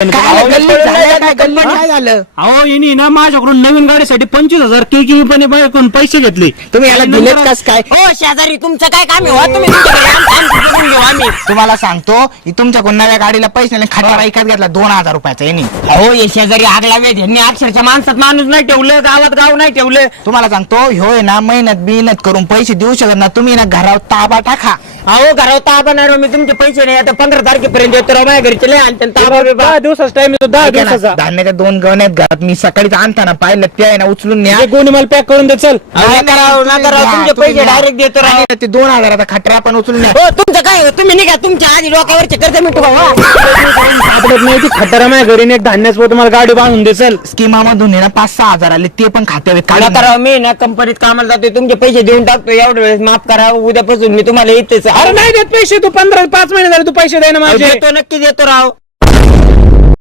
काय झालं? अहो यांनी ना माझ्याकडून नवीन गाडीसाठी 25,000 किळकिळीपणे पैसे घेतले. तुम्ही याला दिलेत कस काय? हो शेजारी तुमचं काय काम आहे? हो, तुम्ही तुमच्या घरी आमचं बघून घेऊ आम्ही. तुम्हाला सांगतो तुमच्याकडून नव्या गाडीला पैसे नाही, खटारा विकत घेतला 2,000 रुपयाचा यांनी. हो हे शेजारी आग लावेत यांनी अक्षरशः माणसात माणूस नाही ठेवलं, गावात गाव नाही ठेवलं. तुम्हाला सांगतो ह्यो आहे ना मेहनत करून पैसे देऊ शकत ना, तुम्ही ना घरावर ताबा टाका. अहो घरावर ताबा नाही राव, मी तुमचे पैसे नाही आता 15 तारखेपर्यंत येतो राव माझ्या घरी चले आणि त्यांना ताबा बिबा. 10 दिवसाचा टाइम येतो, 10 ठीक आहे ना? दिवसाचा. धान्याच्या 2 गवण्यात घरात मी सकाळीच आणताना पाहिलं ते आहे ना उचलून न्या. हे गोणी मला पॅक करून दे चल. नका राव, तुमचे पैसे डायरेक्ट देतो राव. आणि ते 2,000चा खटरा पण उचलून न्या. हो तुमचं काय तुम्ही निघा, तुमच्या आधी डोक्यावरचे कर्ज मिटू का? सापडत नाही ती खटारा माझ्या घरी एक धान्याच तुम्हाला गाडी बांधून दे चल. स्कीमा मधून आहे ना 5-6 हजार आले, ते पण खात्यावर नका काढून राव, मी ना कंपनीत कामाला जातोय, तुमचे पैसे देऊन टाकतो एवढ्या वेळेस, माफ करा. उद्यापासून मी तुम्हाला येतेच. अरे नाही देत पैसे तू, 5 महिने झाले तू पैसे द्यायला माझे. देतो, नक्की देतो राव.